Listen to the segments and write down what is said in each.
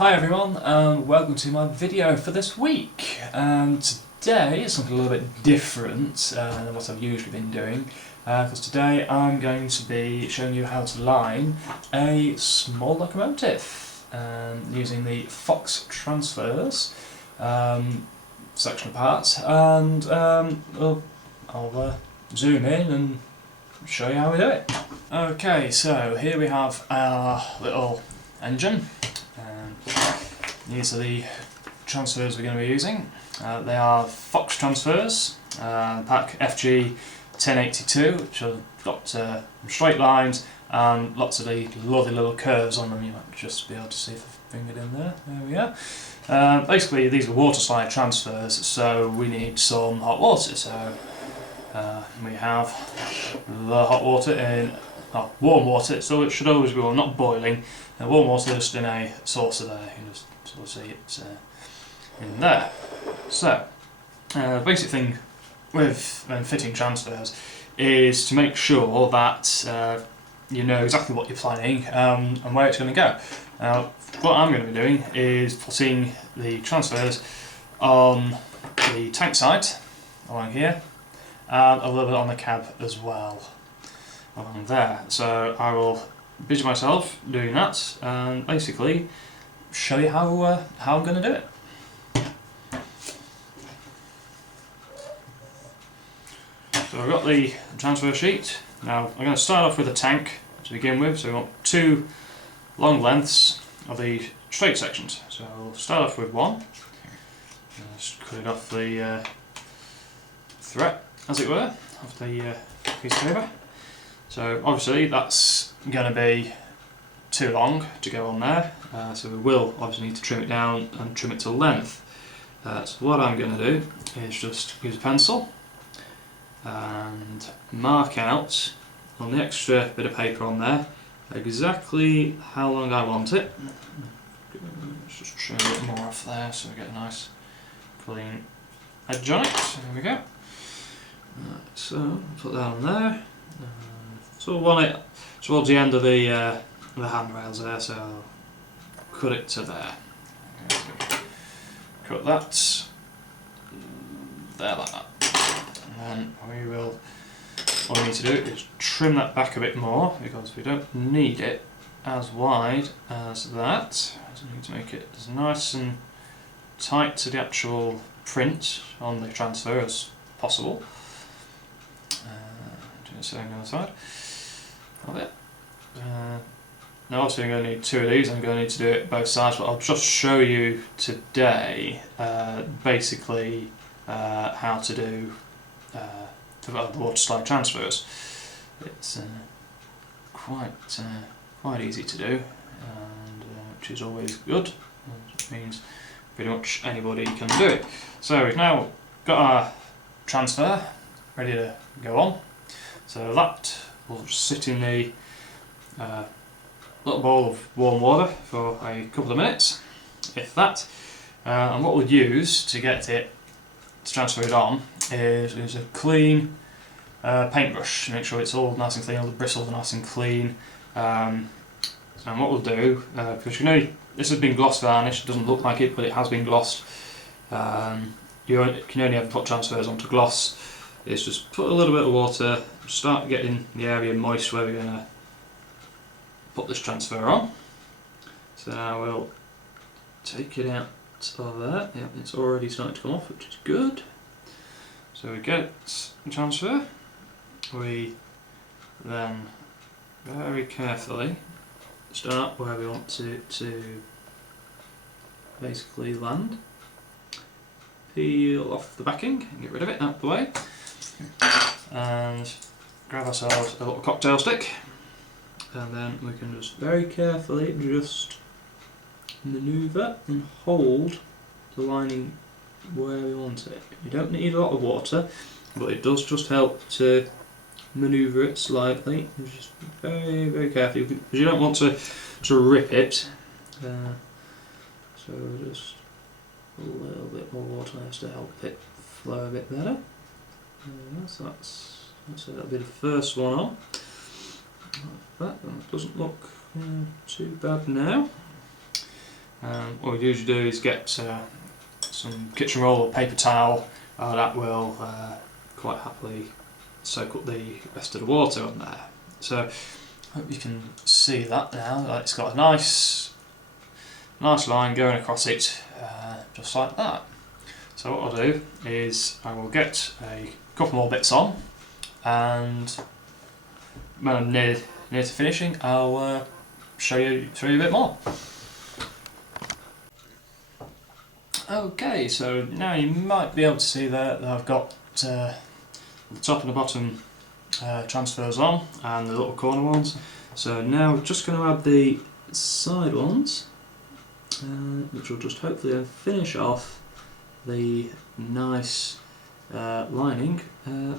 Hi everyone, and welcome to my video for this week. Today is something a little bit different than what I've usually been doing, because today I'm going to be showing you how to line a small locomotive using the Fox transfers section of parts, and I'll zoom in and show you how we do it. Okay, so here we have our little engine. These are the transfers we're going to be using. They are Fox transfers, pack FG 1082, which have got straight lines and lots of the lovely little curves on them. You might just be able to see if I've fingered in there. There we are. Basically, these are water slide transfers, so we need some hot water. So we have the hot water in warm water, so it should always be warm, not boiling. Warm water just in a saucer there. You can just sort of see it's in there. So, the basic thing with fitting transfers is to make sure that you know exactly what you're planning and where it's going to go. Now, what I'm going to be doing is putting the transfers on the tank side along here, and a little bit on the cab as well along there. So I will busy myself doing that and basically show you how I'm going to do it. So I've got the transfer sheet. Now I'm going to start off with a tank to begin with, so we want two long lengths of the straight sections. So I'll start off with one. Just cut it off the thread, as it were, off the piece of paper. So obviously that's going to be too long to go on there, so we will obviously need to trim it down and trim it to length. So what I'm going to do is just use a pencil and mark out on the extra bit of paper on there exactly how long I want it. Let's just trim a bit more off there so we get a nice clean edge on it. So there we go. Right, so put that on there. So we'll want it towards the end of the handrails there, so I'll cut it to there. Cut that there like that. And then what we need to do is trim that back a bit more, because we don't need it as wide as that. So we need to make it as nice and tight to the actual print on the transfer as possible. Do the same on the other side of it. Now obviously I'm going to need two of these. I'm going to need to do it both sides, but I'll just show you today basically how to do the water slide transfers. It's quite easy to do, and which is always good. It means pretty much anybody can do it. So we've now got our transfer ready to go on. So that will sit in the little bowl of warm water for a couple of minutes, if that. And what we'll use to get it to transfer it on is a clean paintbrush to make sure it's all nice and clean, all the bristles are nice and clean. And what we'll do, because you know this has been gloss varnish, it doesn't look like it, but it has been glossed. You can only ever put transfers onto gloss. Is just put a little bit of water, start getting the area moist where we're going to put this transfer on. So now we'll take it out of there. Yep, it's already starting to come off, which is good. So we get the transfer. We then very carefully start where we want to basically land. Peel off the backing and get rid of it out of the way. And grab ourselves a little cocktail stick, and then we can just very carefully just manoeuvre and hold the lining where we want it. You don't need a lot of water, but it does just help to manoeuvre it slightly. Just very carefully, because you don't want to rip it. So just a little bit more water there to help it flow a bit better. So that'll be the first one on. Like that doesn't look too bad now. What we usually do is get some kitchen roll or paper towel. That will quite happily soak up the rest of the water on there. So I hope you can see that now. It's got a nice line going across it, just like that. So what I'll do is I will get a couple more bits on, and when I'm near to finishing, I'll show you a bit more. Okay, so now you might be able to see there that I've got the top and the bottom transfers on, and the little corner ones. So now we're just going to add the side ones, which will just hopefully then finish off the nice lining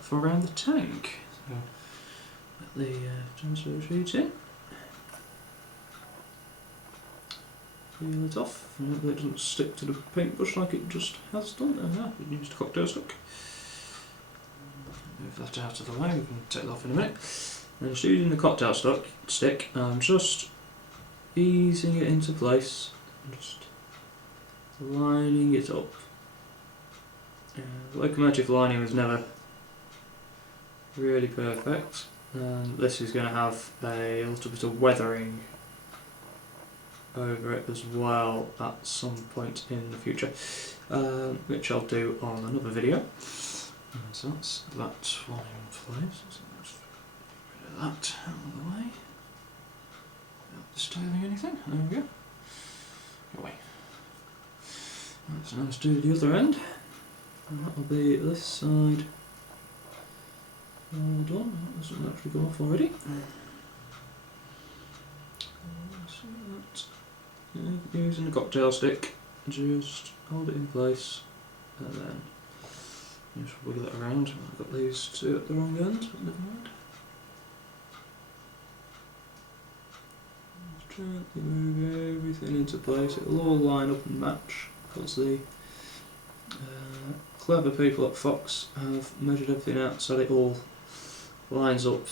for around the tank. So let the transfer sheet in. Peel it off, and hopefully it doesn't stick to the paintbrush like it just has done. And now we used a cocktail stick. Move that out of the way, we can take it off in a minute. And just using the cocktail stick, I'm just easing it into place, just lining it up. Locomotive lining was never really perfect, and this is going to have a little bit of weathering over it as well at some point in the future, which I'll do on another video. So that's that one in place. So let's get rid of that out of the way. Not disturbing anything. There we go. Go away. Right, so now let's do the other end, and that will be this side all done. That hasn't actually gone off already. So that, using the cocktail stick, just hold it in place, and then just wiggle it around. I've got these two at the wrong end, but never mind. Just gently move everything into place. It'll all line up and match, because the clever people at Fox have measured everything out so it all lines up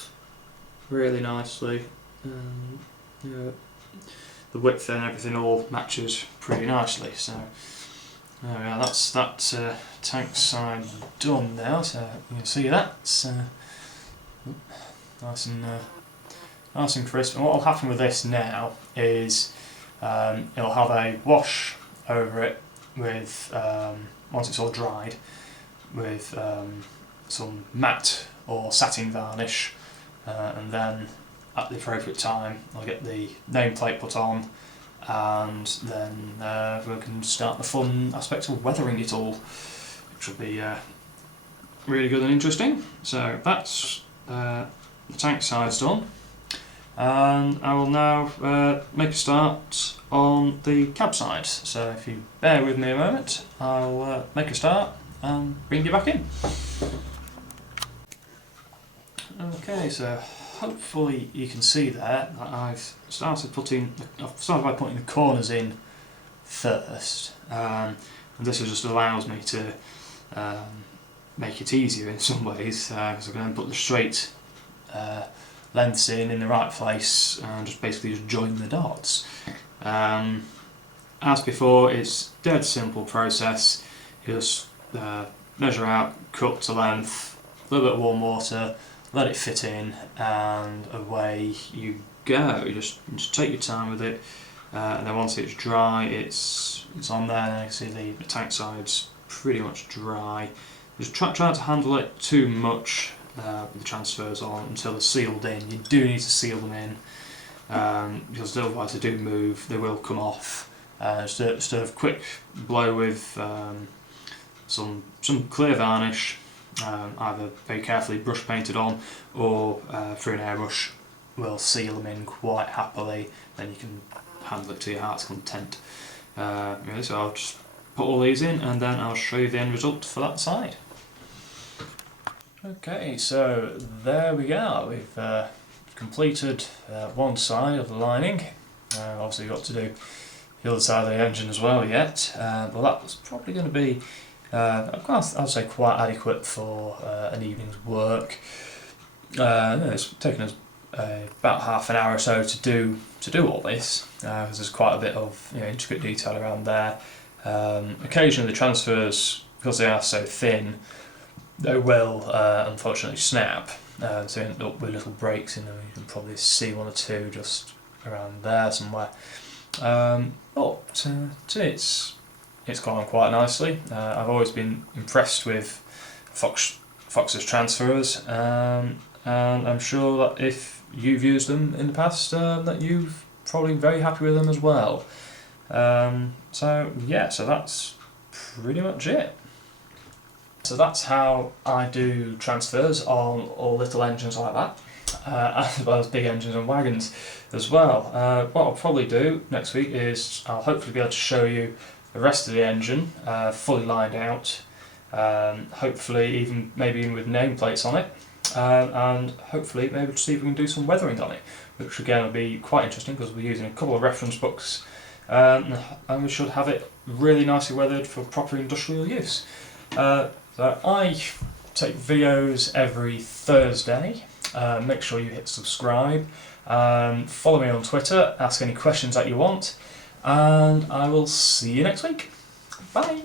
really nicely, and the width and everything all matches pretty nicely. So there we are, that's that tank side done now, so you can see that. It's nice and crisp. And what will happen with this now is it'll have a wash over it with, once it's all dried, with some matte or satin varnish, and then at the appropriate time I'll get the nameplate put on, and then we can start the fun aspects of weathering it all, which will be really good and interesting. So that's the tank side's done, and I will now make a start on the cab side. So if you bear with me a moment, I'll make a start and bring you back in. Okay, so hopefully you can see there that I've started by putting the corners in first, and this just allows me to make it easier in some ways, because I can then put the straight lengths in the right place and just basically join the dots. As before, it's a dead simple process. You just measure out, cut to length, a little bit of warm water, let it fit in, and away you go. You just take your time with it, and then once it's dry, it's on there. And you see the tank side's pretty much dry. Just try not to handle it too much with the transfers on until they're sealed in. You do need to seal them in, because otherwise they do move, they will come off. Just a quick blow with some clear varnish, either very carefully brush painted on, or through an airbrush will seal them in quite happily. Then you can handle it to your heart's content. Really, so I'll just put all these in, and then I'll show you the end result for that side. Okay, so there we go. We've completed one side of the lining. Obviously got to do the other side of the engine as well yet. Well, that's probably going to be, I'd say, quite adequate for an evening's work. It's taken us about half an hour or so to do to do all this, because there's quite a bit of intricate detail around there. Occasionally the transfers, because they are so thin, they will unfortunately snap, so you end up with little breaks in them. You can probably see one or two just around there somewhere. But it's gone on quite nicely. I've always been impressed with Fox's transfers, and I'm sure that if you've used them in the past, that you've probably very happy with them as well. So that's pretty much it. So that's how I do transfers on all little engines like that, as well as big engines and wagons as well. What I'll probably do next week is I'll hopefully be able to show you the rest of the engine fully lined out, hopefully maybe even with nameplates on it, and hopefully maybe see if we can do some weathering on it, which again will be quite interesting because we're using a couple of reference books, and we should have it really nicely weathered for proper industrial use. So I take videos every Thursday. Make sure you hit subscribe, follow me on Twitter, ask any questions that you want, and I will see you next week. Bye!